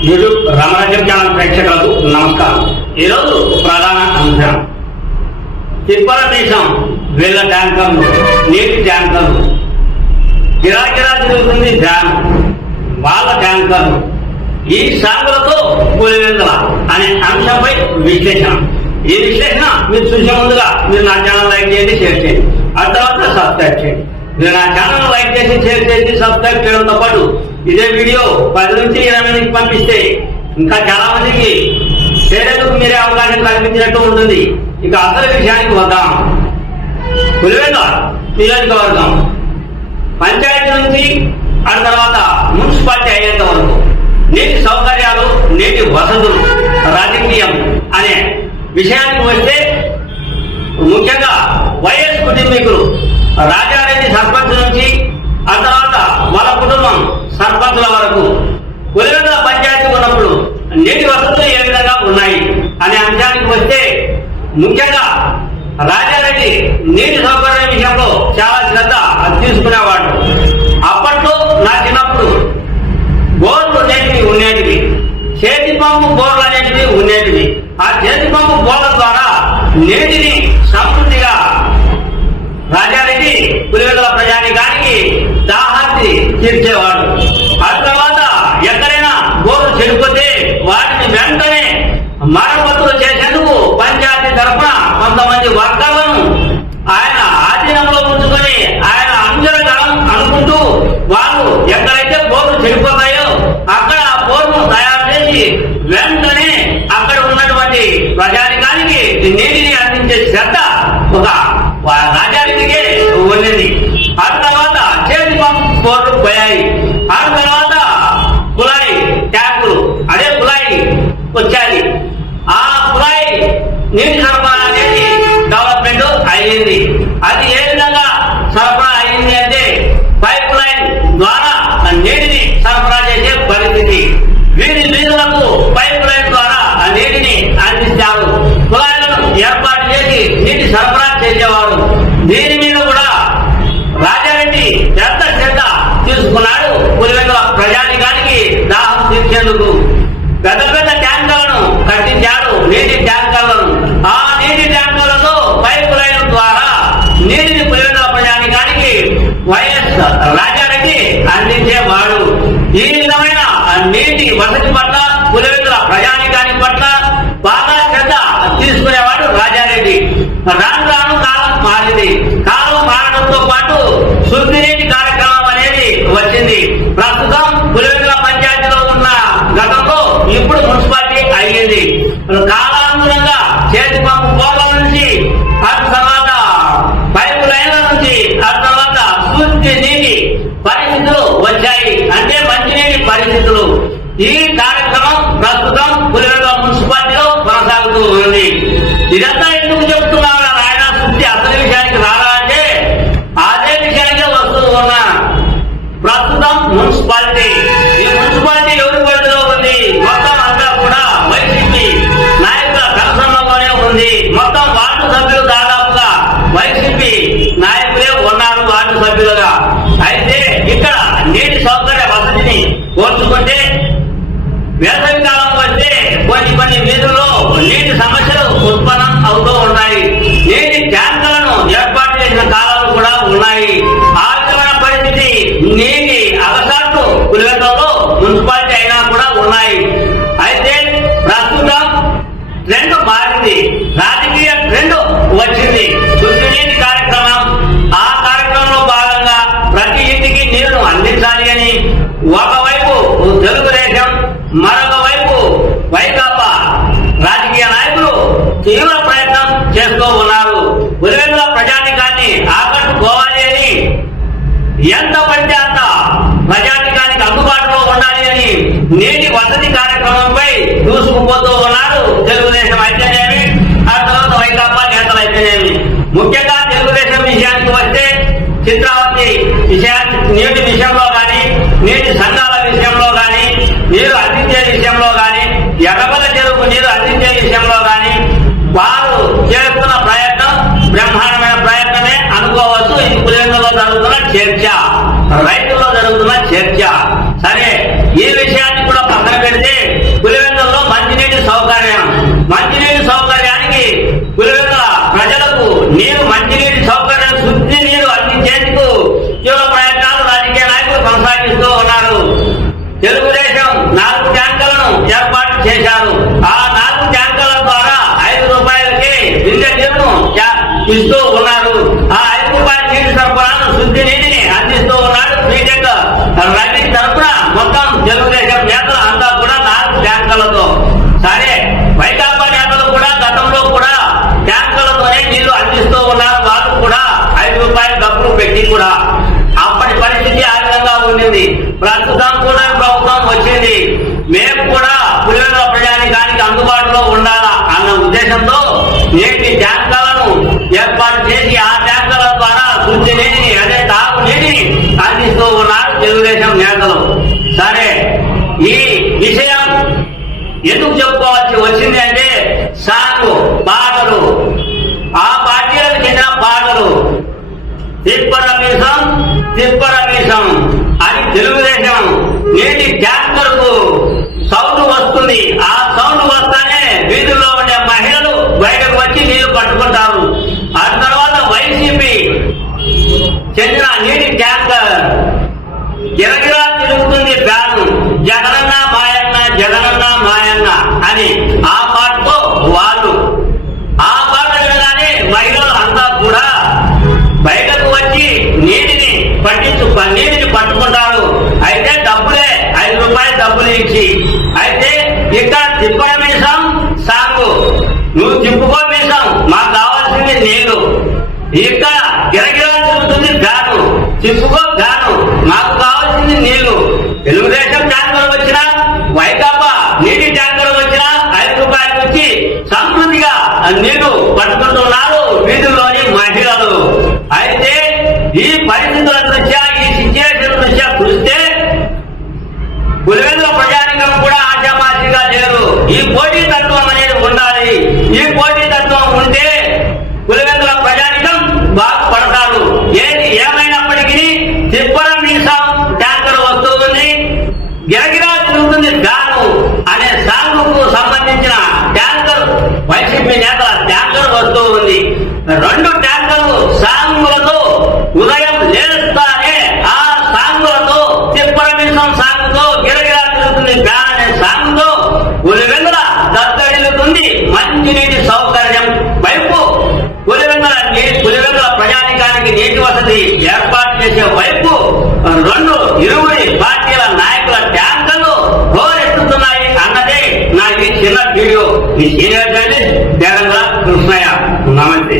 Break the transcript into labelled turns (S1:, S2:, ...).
S1: YouTube రామరాజ్యం channel ప్రేక్షకులకు నమస్కారం. ఈరోజు ప్రధాన అంశం. తిప్పల దేశం వేల ట్యాంకర్లు నీటి ట్యాంకర్లు గిరాకిరా తిరుగుతుంది ధ్యానం. వాళ్ళ ట్యాంకర్లు ఈ సాగులతో పులివెందుల అనే అంశంపై విశ్లేషణ. ఈ విశ్లేషణ మీరు చూసే ముందుగా మీరు నా ఛానల్ లైక్ చేయండి షేర్ చేయండి. ఆ తర్వాత సబ్స్క్రైబ్ చేయండి. మీరు నా ఛానల్ లైక్ చేసి షేర్ చేసి సబ్స్క్రైబ్ చేయడంతో పాటు ఇదే వీడియో పది నుంచి ఇరవై మందికి పంపిస్తే ఇంకా చాలా మందికి చేరేందుకు మీరే అవకాశం కల్పించినట్టు ఉంటుంది. ఇక అసలు విషయానికి వద్దాం. పులివెందుల నియోజకవర్గం పంచాయతీ నుంచి ఆ తర్వాత మున్సిపాలిటీ అయ్యేంత వరకు నీటి సౌకర్యాలు నీటి వసతులు రాజకీయం అనే విషయానికి వస్తే ముఖ్యంగా వైఎస్ కుటుంబీకులు రాజా సర్పంచ్ నుంచి ఆ తర్వాత వాళ్ళ కుటుంబం సర్పంచుల వరకు పులివెందుల పంచాయతీ ఉన్నప్పుడు నీటి వసతులు ఏ విధంగా ఉన్నాయి అనే అంశానికి వస్తే ముఖ్యంగా రాజారెడ్డి నీటి సౌకర్యం విషయంలో చాలా శ్రద్ధ తీసుకునేవాడు. అప్పట్లో నా చిన్నప్పుడు బోర్లు అనేటివి ఉండేటివి. చేతి పంపు బోర్లు అనేటివి ఉండేటివి. ఆ చేతి పంపు బోర్ల ద్వారా నీటిని సమృద్ధిగా రాజారెడ్డి పులివెందుల ప్రజానికానికి దాహాన్ని తీర్చేవాడు ఆ తర్వాత ఎక్కడైనా బోర్లు చెడిపోతే వాటిని వెంటనే మరమ్మతులు చేసేందుకు పంచాయతీ తరఫున కొంతమంది వర్గాలను ఆయన ఆధీనంలో ఉంచుకొని ఆయన అంజరగలం అనుకుంటూ వాళ్ళు ఎక్కడైతే బోర్లు చెడిపోతాయో అక్కడ ఆ బోర్ను తయారు చేసి వెంటనే అక్కడ ఉన్నటువంటి ప్రజానికానికి నీటిని అందించే శ్రద్ధ ఒక వా- రాజానికే ఉన్నది ఆ తర్వాత చేతి పంపు బోర్లు పోయాయి ఆ తర్వాత కుళాయి ట్యాంకులు అదే కుళాయి వచ్చాయి ఆ కుళాయి నీటి సరఫరా అనేది డెవలప్మెంట్ అయ్యింది అది ఏ విధంగా సరఫరా అయ్యింది అంటే పైప్ లైన్ ద్వారా ఆ నీటిని సరఫరా చేసే పరిస్థితి వీరి వీధులకు పైప్ లైన్ ద్వారా ఆ నీటిని అందిస్తారు కుళాయిలను ఏర్పాటు చేసి నీటి సరఫరా చేసేవారు దీని మీద కూడా రాజారెడ్డి పెద్ద శ్రద్ధ తీసుకున్నాడు పులివెందుల ప్రజానికానికి దాహం తీర్చేందుకు పెద్ద పెద్ద ట్యాంకర్లను కట్టించారు నీటి ట్యాంకర్లను ఆ నీటి ట్యాంకర్లతో పైప్ లైన్ ద్వారా నీటిని పులివెందుల ప్రజానికానికి వైఎస్ రాజారెడ్డి అందించేవాడు. ఈ విధమైన నీటి వసతి పట్ల పులివెందుల ప్రయాణికాని పట్ల బాగా శ్రద్ధ తీసుకునేవాడు రాజారెడ్డి. రాను రాను కాలం మారింది. కాలం మారడంతో పాటు శుద్ధి కార్యక్రమం ప్రస్తుతం పులివెందుల మున్సిపాలిటీలో కొనసాగుతూ ఉంది. ఇదంతా ఎందుకు చెప్తున్నావు? నాయన సుద్ధి అసలు విషయానికి కొన్ని కొన్ని వీధుల్లో నీటి సమస్యలు ఉత్పన్నం అవుతూ ఉన్నాయి నీటి ట్యాంకులను ఏర్పాటు చేసిన కాలాలు కూడా ఉన్నాయి. ఆర్థికమైన పరిస్థితి నీటి అవసరాలు పులివెందులలో మున్సిపాలిటీ అయినా కూడా ఉన్నాయి. దూసుకుపోతూ ఉన్నారు. తెలుగుదేశం అయితేనేమి ఆ తర్వాత వైకాపా నేతలు అయితేనేమి. ముఖ్యంగా తెలుగుదేశం విషయానికి వస్తే చిత్రావతి విషయాన్ని నీటి విషయంలో కానీ నీటి సంఘాల విషయంలో కానీ నీరు అందించే విషయంలో కానీ ఎడబల చెరుకు నీరు అందించే విషయంలో కానీ వారు చేస్తున్న ప్రయత్నం బ్రహ్మాండమైన ప్రయత్నమే అనుకోవచ్చు. ఇది పులివెందులో జరుగుతున్న చర్చ. రైతుల్లో జరుగుతున్న చర్చ. ఇస్తూ ఉన్నాడు ఆ ఐదు పాయింట్ సరఫరాను శుద్ధి నీటిని అందిస్తూ ఉన్నాడు బీటెక్ రవి తరఫున మొత్తం తెలుగుదేశం నేతలు అంతా కూడా నాలుగు ట్యాంకర్లతో సరే వైకాపా నేతలు కూడా గతంలో కూడా ట్యాంకర్లతోనే నీళ్ళు అందిస్తూ ఉన్నారు. వాళ్ళు కూడా ఐదు రూపాయలు డబ్బులు పెట్టి కూడా. అప్పటి పరిస్థితి ఆ విధంగా ఉండింది. ప్రస్తుతం కూడా ప్రభుత్వం వచ్చింది. మేము కూడా పులివెల ప్రజానికానికి అందుబాటులో ఉండాలా అన్న ఉద్దేశంతో నేటి ట్యాంకర్ Ele dá వీటిలోని మహిళలు. అయితే ఈ పరిస్థితుల రెండు ట్యాంకర్లు సాంగులతో ఉదయం లేస్తానే ఆ సాంగులతో తిప్పరమిసం సాంగుతో గిరగిరా తిరుగుతుంది ఫ్యాన్ అనే సాంగుతో ఉలివెంగల దద్దరిల్లుతుంది మంచినీటి సౌకర్యం. వైపు పులివెంగల పులివెంగల ప్రజానికానికి నీటి వసతి ఏర్పాటు చేసే వైపు రెండు ఇరువురి పార్టీల నాయకుల ట్యాంకర్లు హోరెత్తుతున్నాయి అన్నదే నా ఈ చిన్న వీడియో. ఈ సీనియర్ జర్నలిస్ట్ తెలంగాణ కృష్ణయ్య. నమస్తే.